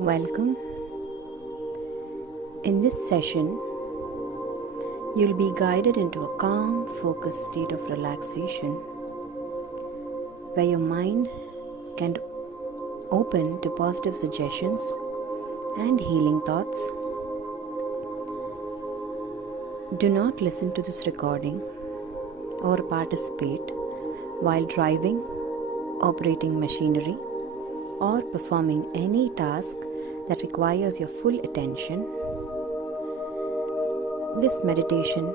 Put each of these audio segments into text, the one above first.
Welcome. In this session, you'll be guided into a calm, focused state of relaxation where your mind can open to positive suggestions and healing thoughts. Do not listen to this recording or participate while driving, operating machinery, or performing any task that requires your full attention. This meditation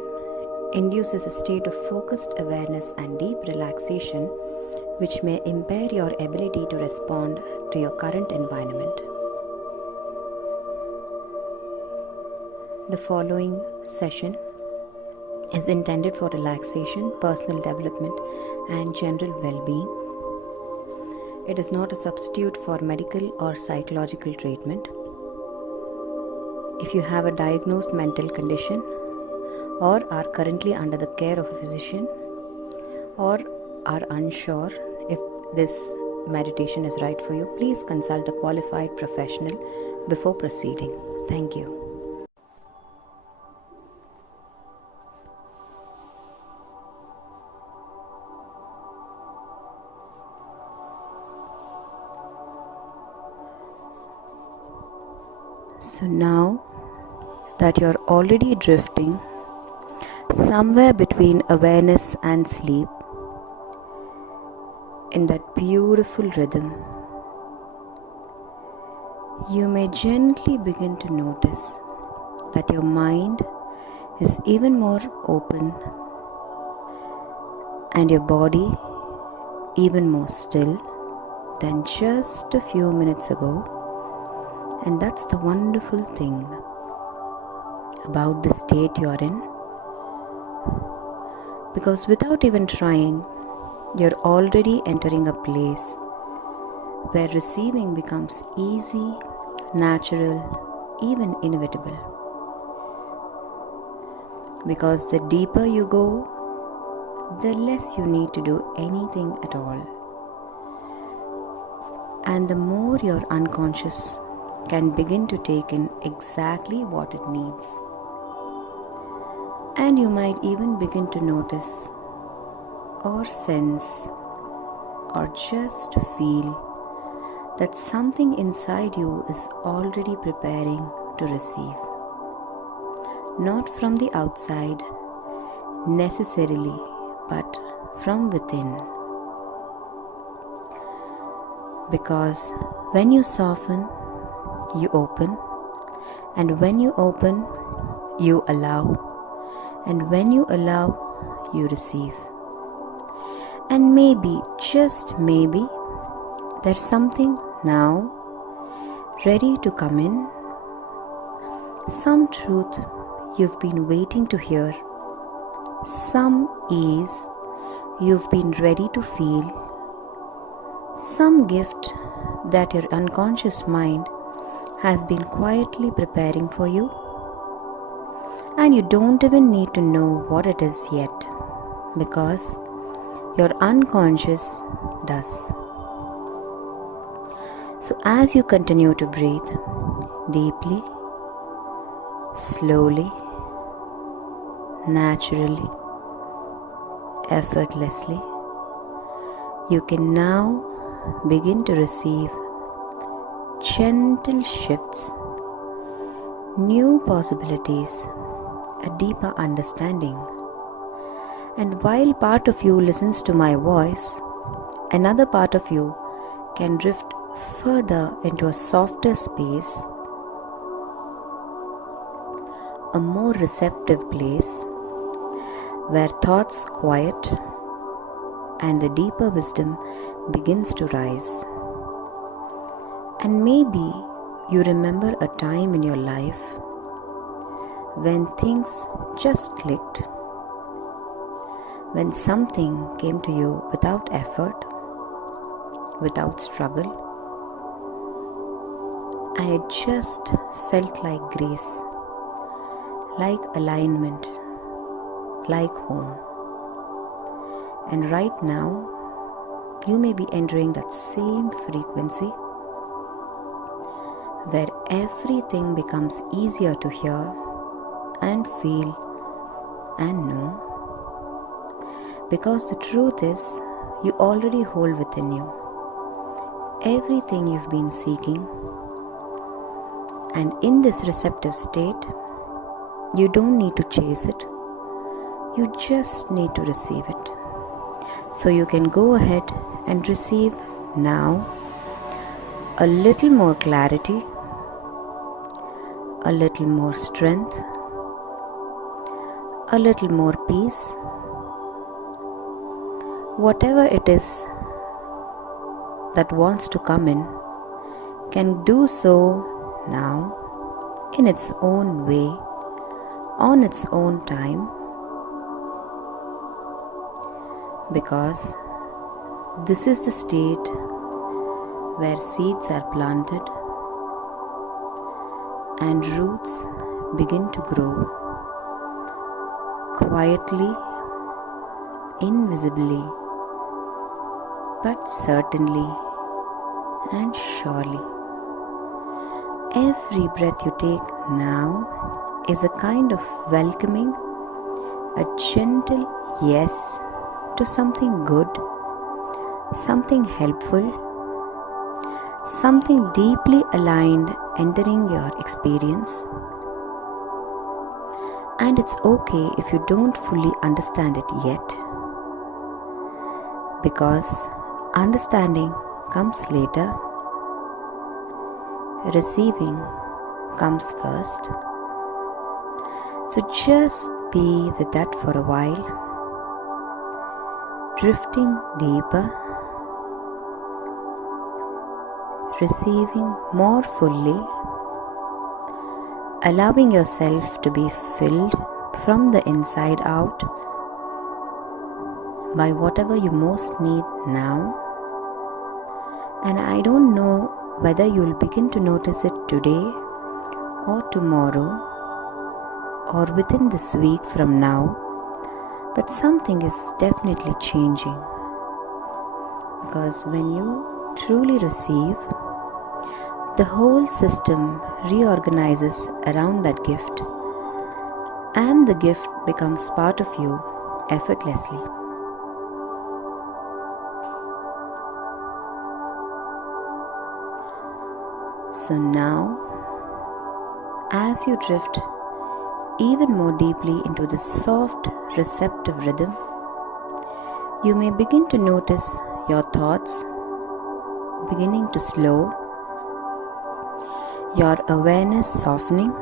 induces a state of focused awareness and deep relaxation, which may impair your ability to respond to your current environment. The following session is intended for relaxation, personal development, and general well-being. It is not a substitute for medical or psychological treatment. If you have a diagnosed mental condition or are currently under the care of a physician or are unsure if this meditation is right for you, please consult a qualified professional before proceeding. Thank you. So now that you're already drifting somewhere between awareness and sleep, in that beautiful rhythm, you may gently begin to notice that your mind is even more open and your body even more still than just a few minutes ago. And that's the wonderful thing about the state you're in, because without even trying, you're already entering a place where receiving becomes easy, natural, even inevitable. Because the deeper you go, the less you need to do anything at all. And the more your unconscious can begin to take in exactly what it needs. And you might even begin to notice or sense or just feel that something inside you is already preparing to receive. Not from the outside necessarily, but from within. Because when you soften, you open, and when you open, you allow, and when you allow, you receive. And maybe, just maybe, there's something now ready to come in, some truth you've been waiting to hear, some ease you've been ready to feel, some gift that your unconscious mind has been quietly preparing for you, and you don't even need to know what it is yet, because your unconscious does. So as you continue to breathe deeply, slowly, naturally, effortlessly, you can now begin to receive gentle shifts, new possibilities, a deeper understanding. And while part of you listens to my voice, another part of you can drift further into a softer space, a more receptive place where thoughts quiet and the deeper wisdom begins to rise. And maybe you remember a time in your life when things just clicked, when something came to you without effort, without struggle, and it just felt like grace, like alignment, like home. And right now, you may be entering that same frequency where everything becomes easier to hear and feel and know. Because the truth is, you already hold within you everything you've been seeking, and in this receptive state, you don't need to chase it, you just need to receive it. So you can go ahead and receive now a little more clarity, a little more strength, a little more peace. Whatever it is that wants to come in can do so now in its own way, on its own time, because this is the state where seeds are planted and roots begin to grow quietly, invisibly, but certainly and surely. Every breath you take now is a kind of welcoming, a gentle yes to something good, something helpful, something deeply aligned entering your experience. And it's okay if you don't fully understand it yet, because understanding comes later, receiving comes first. So just be with that for a while, drifting deeper, receiving more fully, allowing yourself to be filled from the inside out by whatever you most need now. And I don't know whether you'll begin to notice it today or tomorrow or within this week from now, but something is definitely changing, because when you truly receive, the whole system reorganizes around that gift, and the gift becomes part of you effortlessly. So now, as you drift even more deeply into this soft, receptive rhythm, you may begin to notice your thoughts beginning to slow, your awareness softening,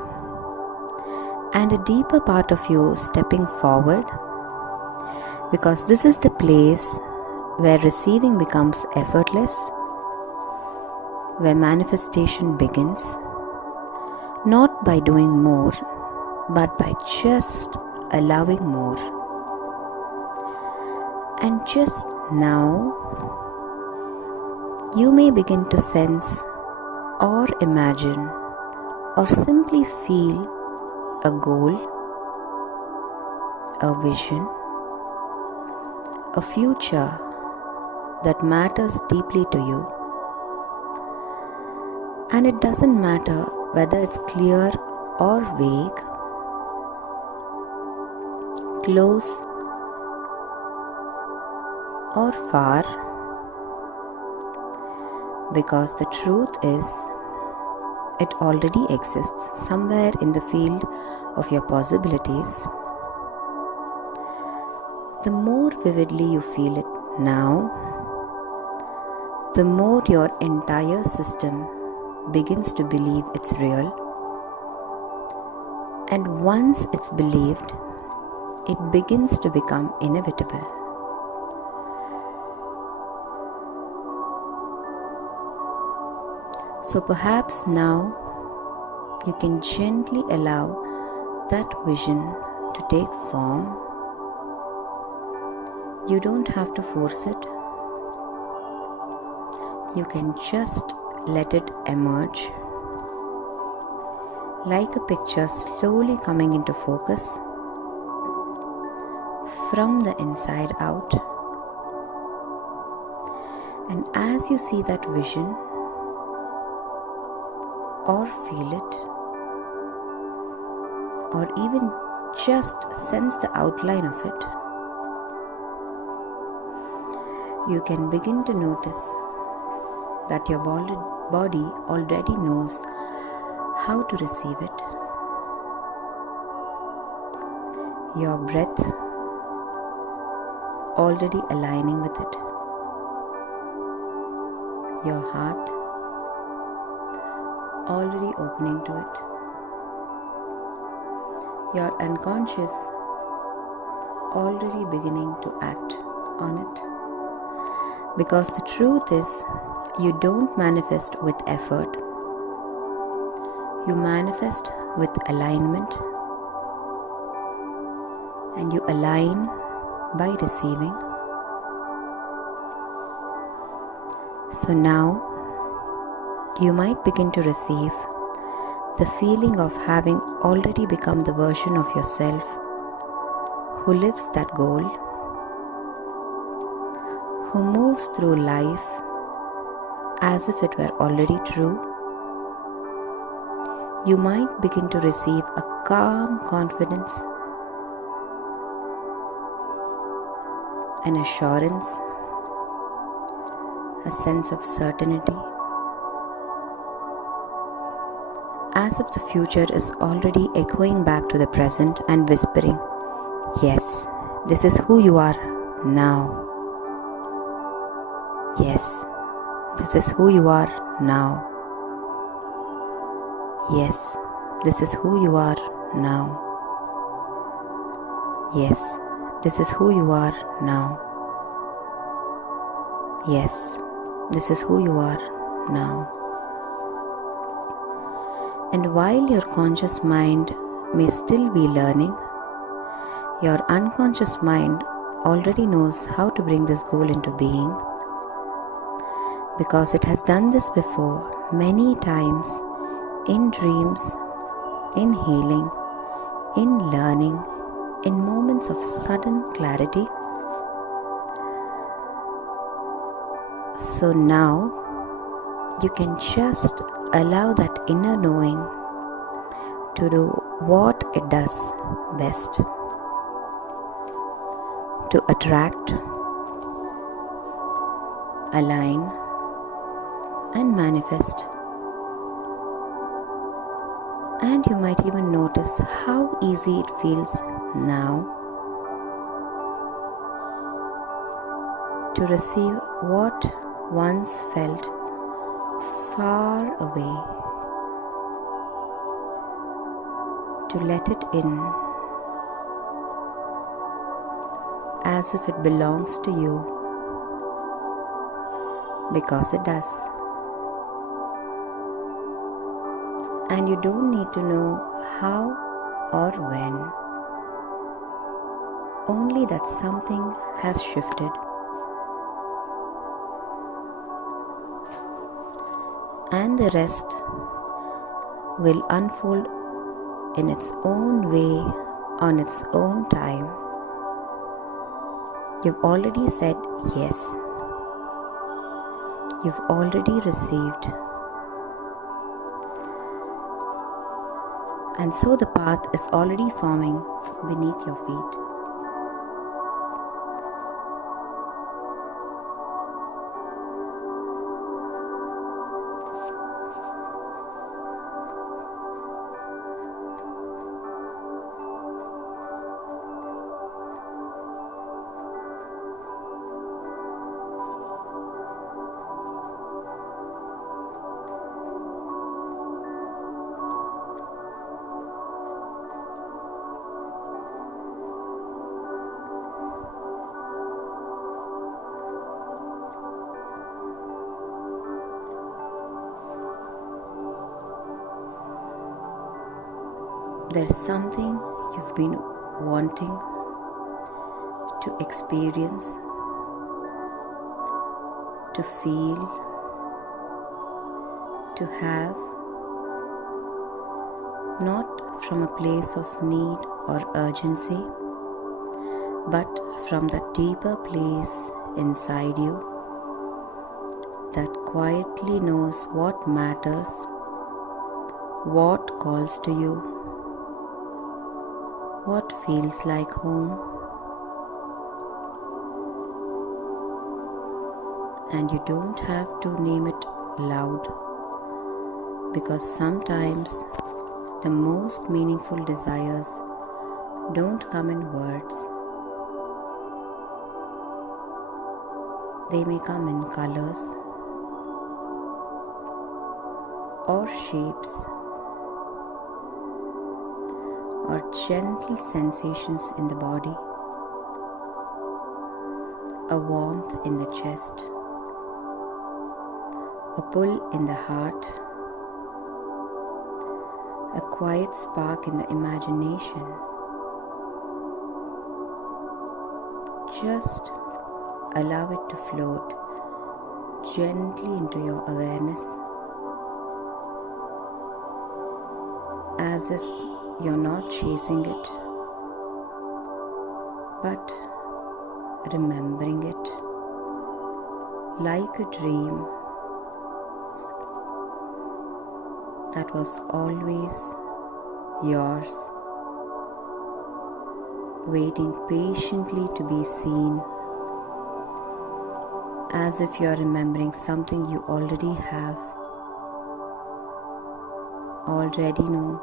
and a deeper part of you stepping forward, because this is the place where receiving becomes effortless, where manifestation begins, not by doing more, but by just allowing more. And just now, you may begin to sense or imagine or simply feel a goal, a vision, a future that matters deeply to you. And it doesn't matter whether it's clear or vague, close or far, because the truth is, it already exists somewhere in the field of your possibilities. The more vividly you feel it now, the more your entire system begins to believe it's real. And once it's believed, it begins to become inevitable. So perhaps now you can gently allow that vision to take form. You don't have to force it. You can just let it emerge, like a picture slowly coming into focus from the inside out. And as you see that vision, or feel it, or even just sense the outline of it, you can begin to notice that your body already knows how to receive it. Your breath already aligning with it. Your heart already opening to it. Your unconscious already beginning to act on it. Because the truth is, you don't manifest with effort. You manifest with alignment, and you align by receiving. So now you might begin to receive the feeling of having already become the version of yourself who lives that goal, who moves through life as if it were already true. You might begin to receive a calm confidence, an assurance, a sense of certainty, as if the future is already echoing back to the present and whispering, yes, this is who you are now. Yes, this is who you are now. Yes, this is who you are now. Yes, this is who you are now. Yes, this is who you are now. And while your conscious mind may still be learning, your unconscious mind already knows how to bring this goal into being, because it has done this before many times in dreams, in healing, in learning, in moments of sudden clarity. So now you can just allow that inner knowing to do what it does best, to attract, align, and manifest. And you might even notice how easy it feels now to receive what once felt far away, to let it in as if it belongs to you, because it does. And you don't need to know how or when, only that something has shifted. And the rest will unfold in its own way, on its own time. You've already said yes. You've already received. And so the path is already forming beneath your feet. There's something you've been wanting to experience, to feel, to have, not from a place of need or urgency, but from the deeper place inside you that quietly knows what matters What calls to you? What feels like home? And you don't have to name it loud, because sometimes the most meaningful desires don't come in words. They may come in colors or shapes or gentle sensations in the body, a warmth in the chest, a pull in the heart, a quiet spark in the imagination. Just allow it to float gently into your awareness, as if you're not chasing it, but remembering it like a dream that was always yours, waiting patiently to be seen, as if you're remembering something you already have, already know,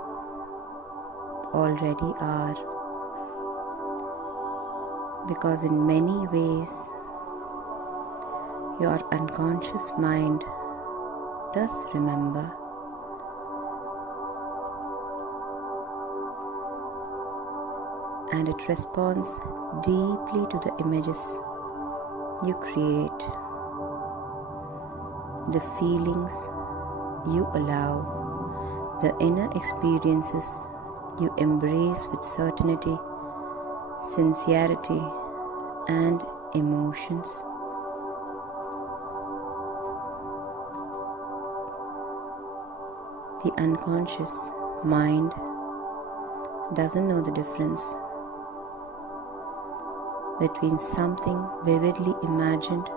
already are. Because in many ways, your unconscious mind does remember. And it responds deeply to the images you create, the feelings you allow, the inner experiences you embrace with certainty, sincerity, and emotions. The unconscious mind doesn't know the difference between something vividly imagined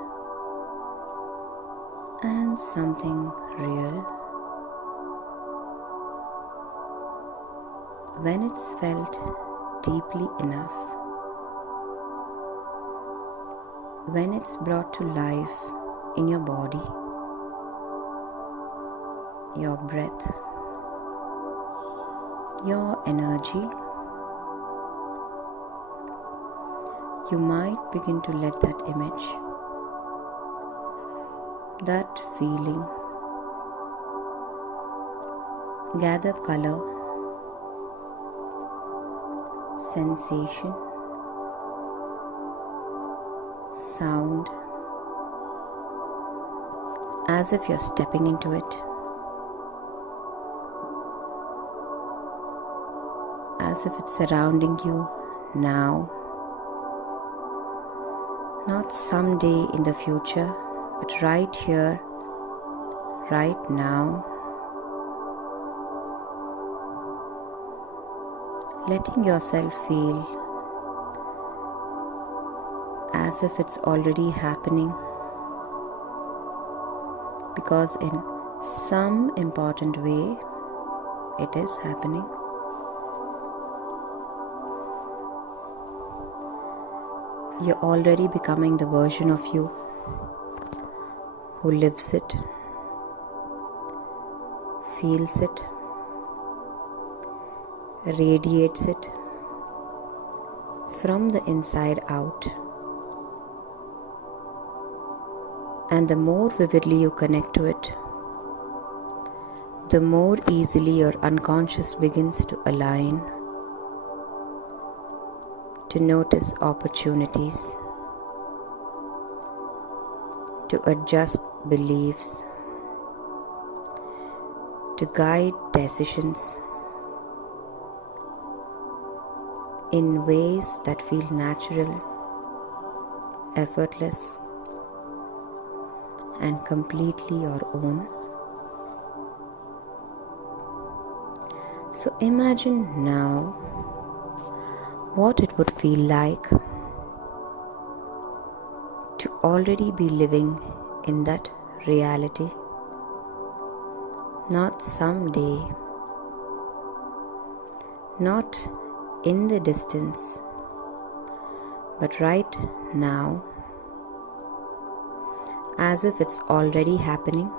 and something real. When it's felt deeply enough, when it's brought to life in your body, your breath, your energy, you might begin to let that image, that feeling, gather color, sensation, sound, as if you're stepping into it, as if it's surrounding you now. Not someday in the future, but right here, right now. Letting yourself feel as if it's already happening, because in some important way, it is happening. You're already becoming the version of you who lives it, feels it, radiates it from the inside out. And the more vividly you connect to it, the more easily your unconscious begins to align, to notice opportunities, to adjust beliefs, to guide decisions in ways that feel natural, effortless, and completely your own. So imagine now what it would feel like to already be living in that reality. Not someday, not in the distance, but right now, as if it's already happening,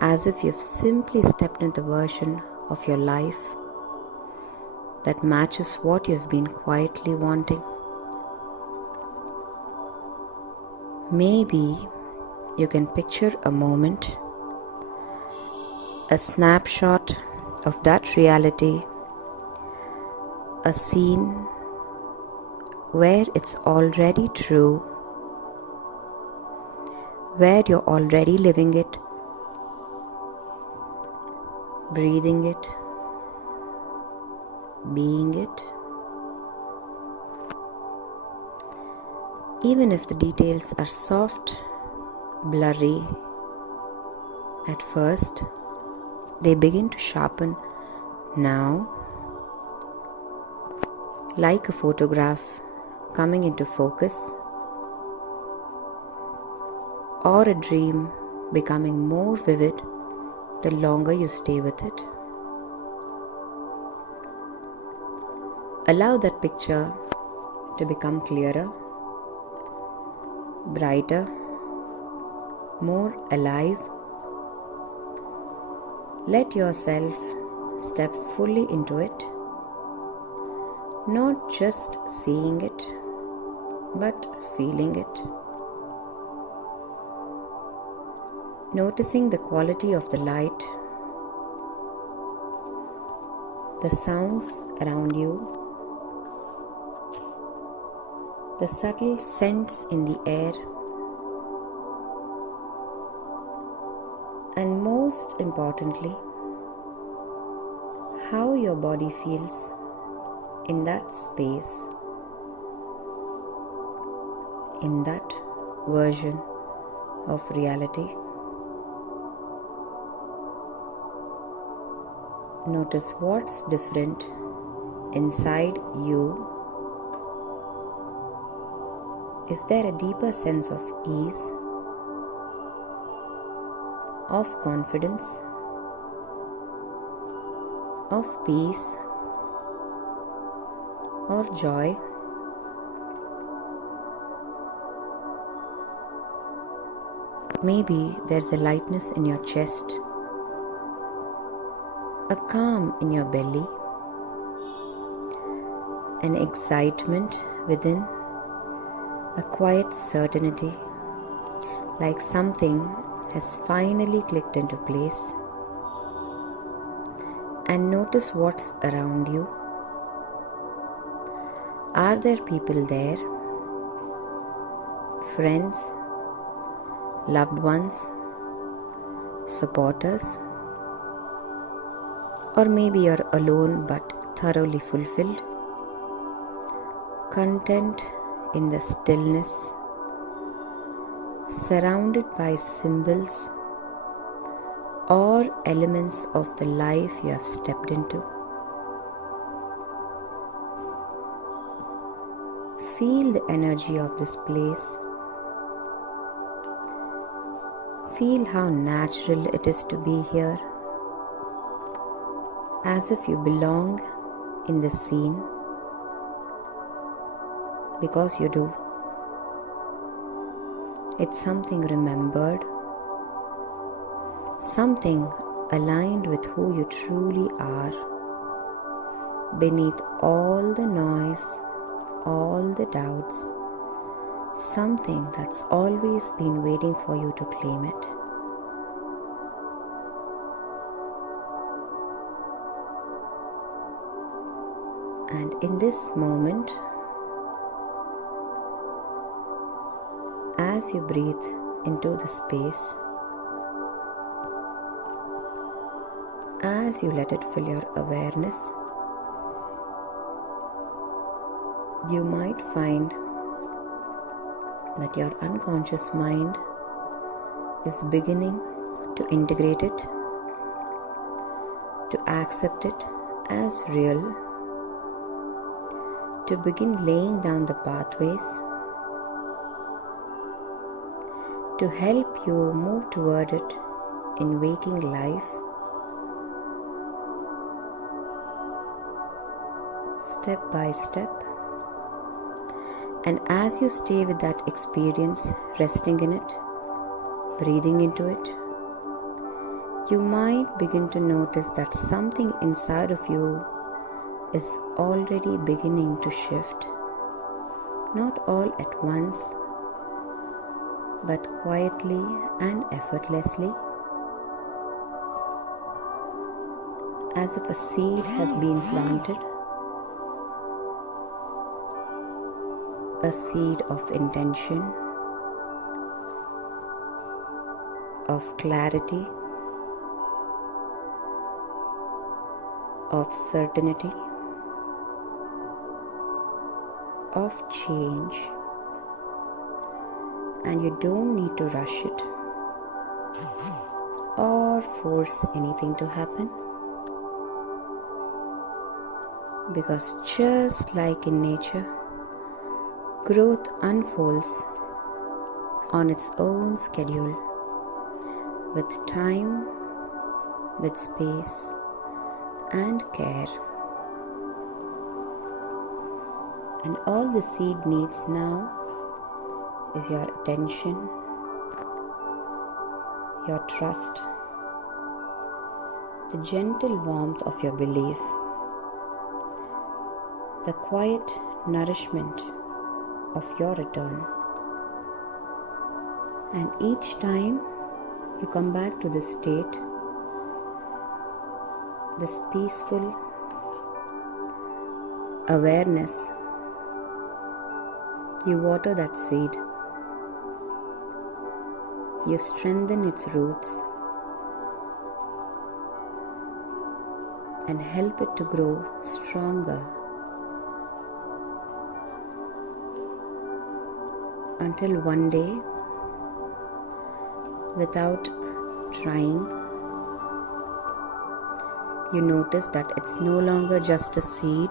as if you've simply stepped into the version of your life that matches what you've been quietly wanting. Maybe you can picture a moment, a snapshot of that reality, a scene where it's already true, where you're already living it, breathing it, being it. Even if the details are soft, blurry at first, they begin to sharpen now, like a photograph coming into focus, or a dream becoming more vivid the longer you stay with it. Allow that picture to become clearer, brighter, more alive. Let yourself step fully into it, not just seeing it, but feeling it. Noticing the quality of the light, the sounds around you, the subtle scents in the air, and most importantly, how your body feels in that space, in that version of reality. Notice what's different inside you. Is there a deeper sense of ease, of confidence, of peace, or joy? Maybe there's a lightness in your chest, a calm in your belly, an excitement within, a quiet certainty, like something has finally clicked into place. And notice what's around you. Are there people there? Friends, loved ones, supporters? Or maybe you're alone but thoroughly fulfilled, content in the stillness, surrounded by symbols or elements of the life you have stepped into. Feel the energy of this place. Feel how natural it is to be here, as if you belong in the scene, because you do. It's something remembered, something aligned with who you truly are, beneath all the noise, all the doubts, something that's always been waiting for you to claim it. And in this moment, as you breathe into the space, as you let it fill your awareness, you might find that your unconscious mind is beginning to integrate it, to accept it as real, to begin laying down the pathways to help you move toward it in waking life, step by step. And as you stay with that experience, resting in it, breathing into it, you might begin to notice that something inside of you is already beginning to shift. Not all at once, but quietly and effortlessly, as if a seed has been planted, a seed of intention, of clarity, of certainty, of change. And you don't need to rush it or force anything to happen, because just like in nature, growth unfolds on its own schedule, with time, with space and care. And all the seed needs now is your attention, your trust, the gentle warmth of your belief, the quiet nourishment of your return. And each time you come back to this state, this peaceful awareness, you water that seed. You strengthen its roots and help it to grow stronger until one day, without trying, you notice that it's no longer just a seed,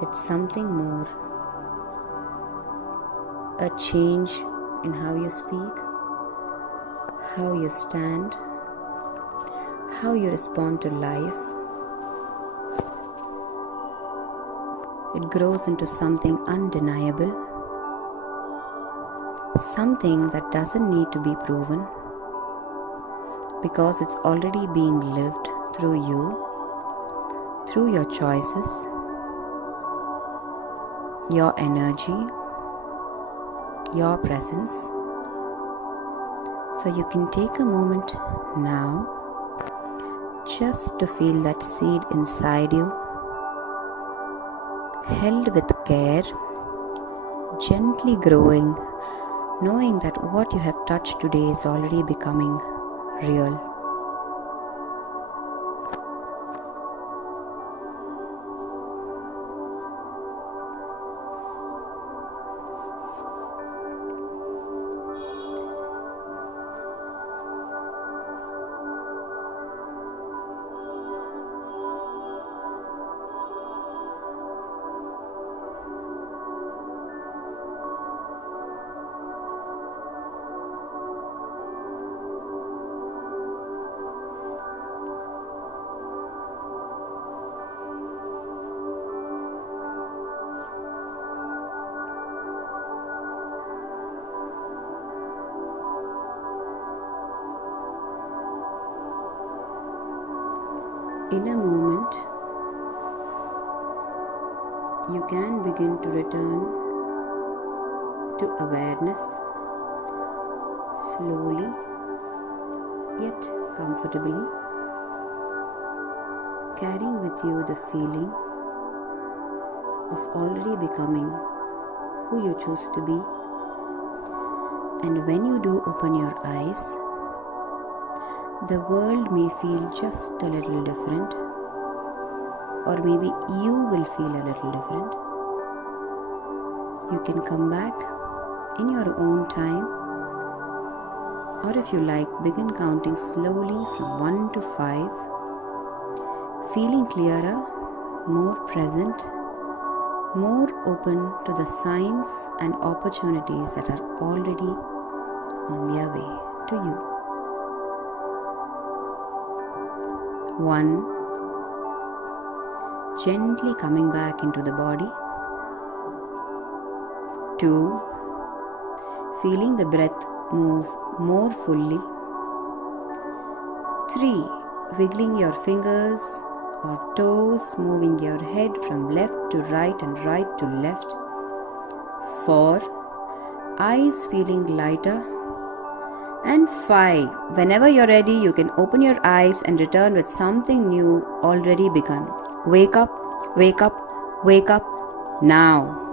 it's something more. A change in how you speak, how you stand, how you respond to life. It grows into something undeniable, something that doesn't need to be proven, because it's already being lived through you, through your choices, your energy, your presence. So you can take a moment now just to feel that seed inside you, held with care, gently growing, knowing that what you have touched today is already becoming real. In a moment, you can begin to return to awareness, slowly yet comfortably, carrying with you the feeling of already becoming who you choose to be. And when you do open your eyes, the world may feel just a little different, or maybe you will feel a little different. You can come back in your own time, or if you like, begin counting slowly from 1 to 5, feeling clearer, more present, more open to the signs and opportunities that are already on their way to you. 1. gently coming back into the body. 2. Feeling the breath move more fully. 3. Wiggling your fingers or toes, moving your head from left to right and right to left. 4. Eyes feeling lighter. And 5. Whenever you're ready, you can open your eyes and return with something new already begun. Wake up, wake up, wake up now.